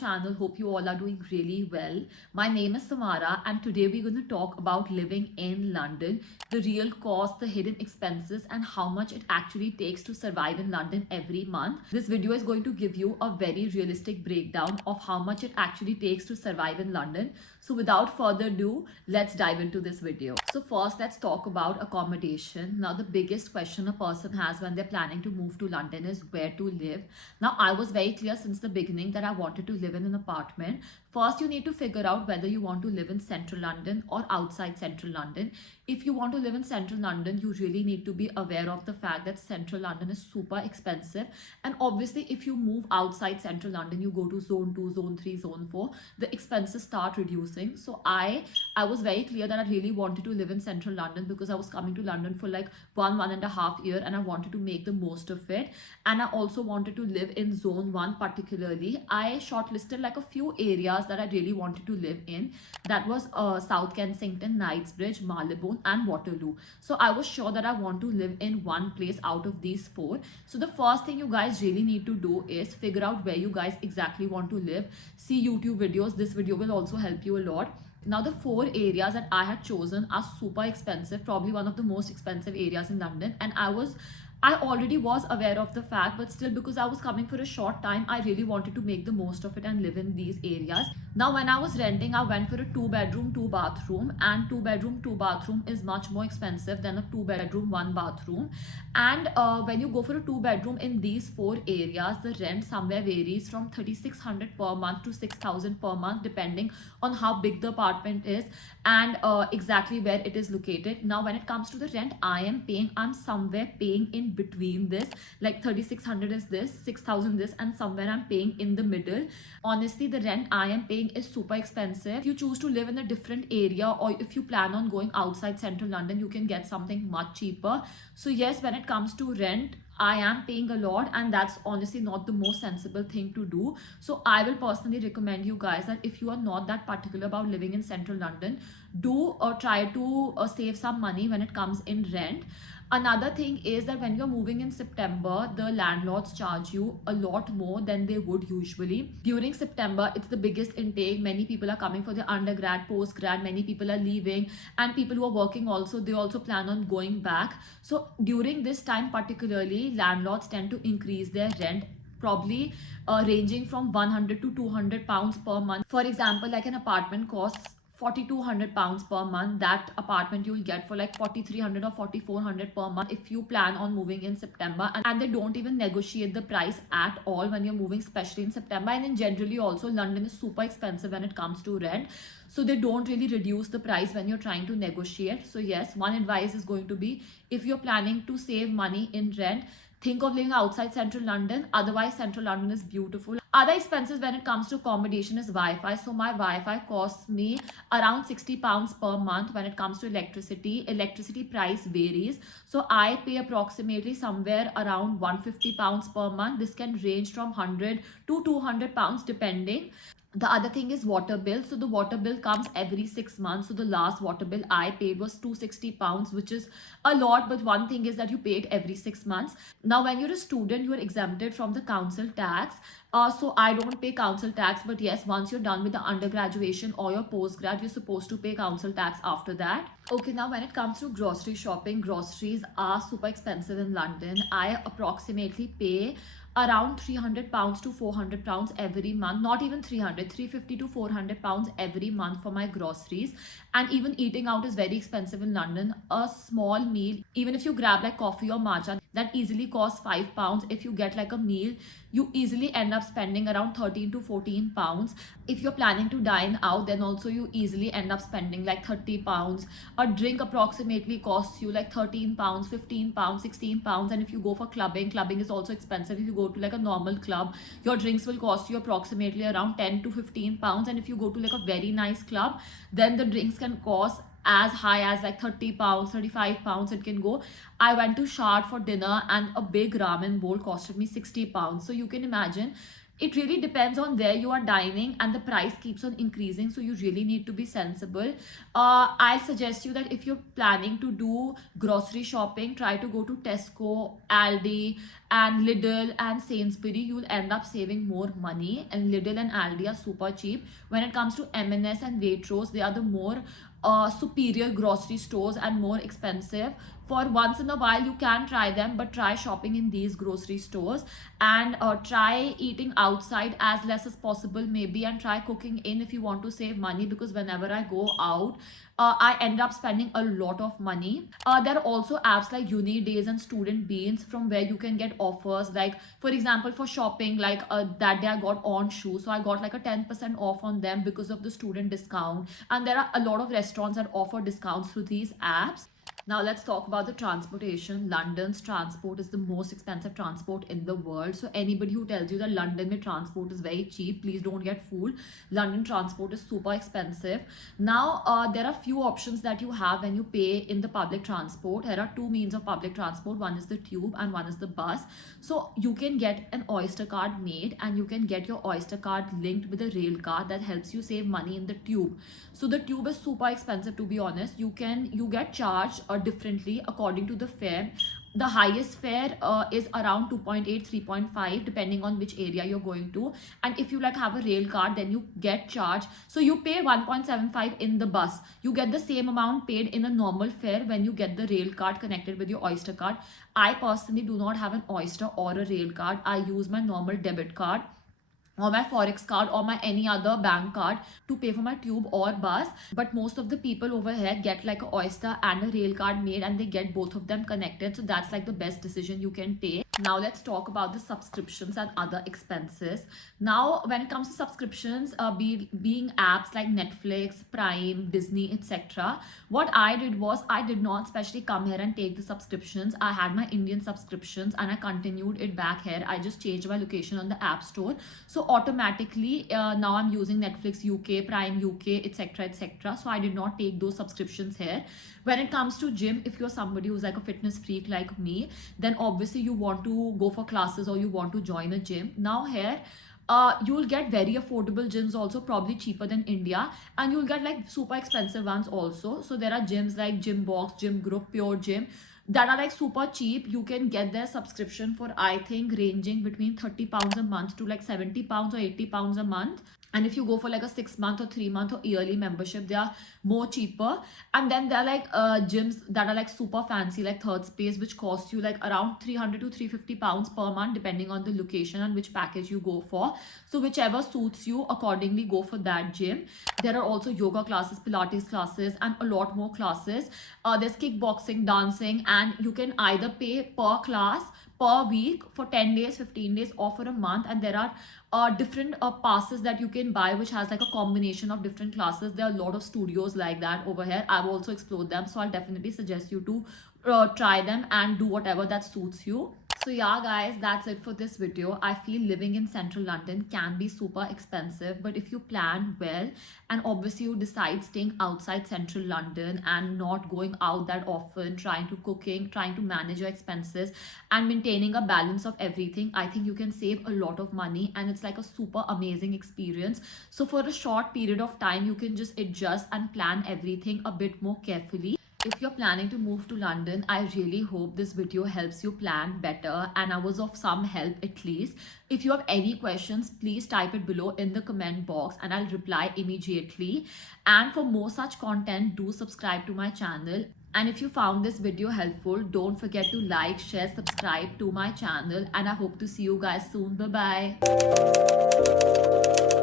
channel. Hope you all are doing really well. My name is Samara and today we're going to talk about living in London, the real cost, the hidden expenses and how much it actually takes to survive in London every month. This video is going to give you a very realistic breakdown of how much it actually takes to survive in London. So without further ado, let's dive into this video. So first, let's talk about accommodation. Now, the biggest question a person has when they're planning to move to London is where to live. Now, I was very clear since the beginning that I wanted to live in an apartment. First, you need to figure out whether you want to live in central London or outside central London. If you want to live in central London, you really need to be aware of the fact that central London is super expensive. And obviously, if you move outside central London, you go to zone 2, zone 3, zone 4, the expenses start reducing. So I was very clear that I really wanted to live in central London because I was coming to London for like 1.5 years and I wanted to make the most of it. And I also wanted to live in zone 1 particularly. I shortlisted like a few areas that I really wanted to live in. That was South Kensington, Knightsbridge, Marylebone and Waterloo. So I was sure that I want to live in one place out of these 4. So the first thing you guys really need to do is figure out where you guys exactly want to live. See YouTube videos. This video will also help you a lot. Now, the 4 areas that I had chosen are super expensive, probably one of the most expensive areas in London. And I already was aware of the fact, but still, because I was coming for a short time, I really wanted to make the most of it and live in these areas. Now, when I was renting, I went for a 2-bedroom, 2-bathroom, and 2-bedroom, 2-bathroom is much more expensive than a 2-bedroom, 1-bathroom. And when you go for a 2-bedroom in these 4 areas, the rent somewhere varies from 3,600 per month to 6,000 per month, depending on how big the apartment is and exactly where it is located. Now, when it comes to the rent I'm somewhere paying in between this, like 3,600 is this, 6,000 this, and somewhere I'm paying in the middle. Honestly, the rent I am paying is super expensive. If you choose to live in a different area or if you plan on going outside central London, you can get something much cheaper. So yes, when it comes to rent, I am paying a lot and that's honestly not the most sensible thing to do. So I will personally recommend you guys that if you are not that particular about living in central London, do try to save some money when it comes in rent. Another thing is that when you're moving in September, the landlords charge you a lot more than they would usually. During September, it's the biggest intake. Many people are coming for their undergrad, postgrad, many people are leaving, and people who are working also, they also plan on going back. So during this time particularly, landlords tend to increase their rent, probably ranging from 100 to 200 pounds per month. For example, like an apartment costs 4,200 pounds per month. That apartment you'll get for like 4,300 or 4,400 per month if you plan on moving in September. And they don't even negotiate the price at all when you're moving, especially in September. And in generally also, London is super expensive when it comes to rent, so they don't really reduce the price when you're trying to negotiate. So yes, one advice is going to be, if you're planning to save money in rent, think of living outside central London. Otherwise, central London is beautiful. Other expenses when it comes to accommodation is Wi-Fi. So my Wi-Fi costs me around 60 pounds per month. When it comes to electricity price varies. So I pay approximately somewhere around 150 pounds per month. This can range from 100 to 200 pounds depending. The other thing is water bill. So the water bill comes every 6 months. So the last water bill I paid was 260 pounds, which is a lot. But one thing is that you pay it every 6 months. Now, when you're a student, you are exempted from the council tax. So I don't pay council tax. But yes, once you're done with the undergraduation or your postgrad, you're supposed to pay council tax after that. Okay, now when it comes to grocery shopping, groceries are super expensive in London. I approximately pay around 300 pounds to 400 pounds every month. Not even 300, 350 to 400 pounds every month for my groceries. And even eating out is very expensive in London. A small meal, even if you grab like coffee or matcha, that easily costs 5 pounds. If you get like a meal, you easily end up spending around 13 to 14 pounds. If you're planning to dine out, then also you easily end up spending like 30 pounds. A drink approximately costs you like 13 pounds, 15 pounds, 16 pounds. And if you go for clubbing is also expensive. If you go to like a normal club, your drinks will cost you approximately around 10 to 15 pounds. And if you go to like a very nice club, then the drinks can cost as high as like 30 pounds, 35 pounds it can go. I went to Shard for dinner and a big ramen bowl costed me 60 pounds. So you can imagine, it really depends on where you are dining, and the price keeps on increasing, so you really need to be sensible. I'll suggest you that if you're planning to do grocery shopping, try to go to Tesco, Aldi, and Lidl and Sainsbury. You'll end up saving more money, and Lidl and Aldi are super cheap. When it comes to M&S and Waitrose, they are the more superior grocery stores and more expensive. For once in a while you can try them, but try shopping in these grocery stores, and try eating outside as less as possible maybe, and try cooking in if you want to save money, because whenever I go out, I end up spending a lot of money. There are also apps like Uni Days and Student Beans, from where you can get offers. Like for example, for shopping, like that day I got on shoes, so I got like a 10% off on them because of the student discount. And there are a lot of restaurants that offer discounts through these apps. Now let's talk about the transportation. London's transport is the most expensive transport in the world. So anybody who tells you that London में transport is very cheap, please don't get fooled. London transport is super expensive. Now there are few options that you have when you pay in the public transport. There are two means of public transport. One is the tube and one is the bus. So you can get an Oyster card made, and you can get your Oyster card linked with a rail card that helps you save money in the tube. So the tube is super expensive, to be honest. You get charged differently according to the fare. The highest fare is around 2.8, 3.5, depending on which area you're going to. And if you like have a rail card, then you get charged. So you pay 1.75 in the bus. You get the same amount paid in a normal fare when you get the rail card connected with your Oyster card. I personally do not have an Oyster or a rail card. I use my normal debit card or my forex card or my any other bank card to pay for my tube or bus. But most of the people over here get like a Oyster and a rail card made, and they get both of them connected, so that's like the best decision you can take. Now let's talk about the subscriptions and other expenses. Now when it comes to subscriptions, being apps like Netflix, Prime, Disney, etc., what I did was, I did not specially come here and take the subscriptions. I had my Indian subscriptions and I continued it back here. I just changed my location on the app store, so automatically now I'm using Netflix UK, Prime UK, etc, etc. So I did not take those subscriptions here. When it comes to gym, if you're somebody who's like a fitness freak like me, then obviously you want to go for classes or you want to join a gym. Now here you'll get very affordable gyms also, probably cheaper than India, and you'll get like super expensive ones also. So there are gyms like Gym Box, Gym Group, Pure Gym, that are like super cheap. You can get their subscription for, I think, ranging between £30 a month to like £70 or £80 a month. And if you go for like a 6-month or 3-month or yearly membership, they are more cheaper. And then there are like gyms that are like super fancy, like Third Space, which costs you like around 300 to 350 pounds per month, depending on the location and which package you go for. So whichever suits you, accordingly go for that gym. There are also yoga classes, Pilates classes, and a lot more classes. There's kickboxing, dancing, and you can either pay per class, per week, for 10 days, 15 days, or for a month. And there are different passes that you can buy, which has like a combination of different classes. There are a lot of studios like that over here. I've also explored them, so I'll definitely suggest you to try them and do whatever that suits you. So yeah guys, that's it for this video. I feel living in central London can be super expensive, but if you plan well, and obviously you decide staying outside central London and not going out that often, trying to manage your expenses and maintaining a balance of everything, I think you can save a lot of money, and it's like a super amazing experience. So for a short period of time, you can just adjust and plan everything a bit more carefully. If you're planning to move to London, I really hope this video helps you plan better and I was of some help at least. If you have any questions, please type it below in the comment box and I'll reply immediately. And for more such content, do subscribe to my channel. And if you found this video helpful, don't forget to like, share, subscribe to my channel, and I hope to see you guys soon. Bye bye.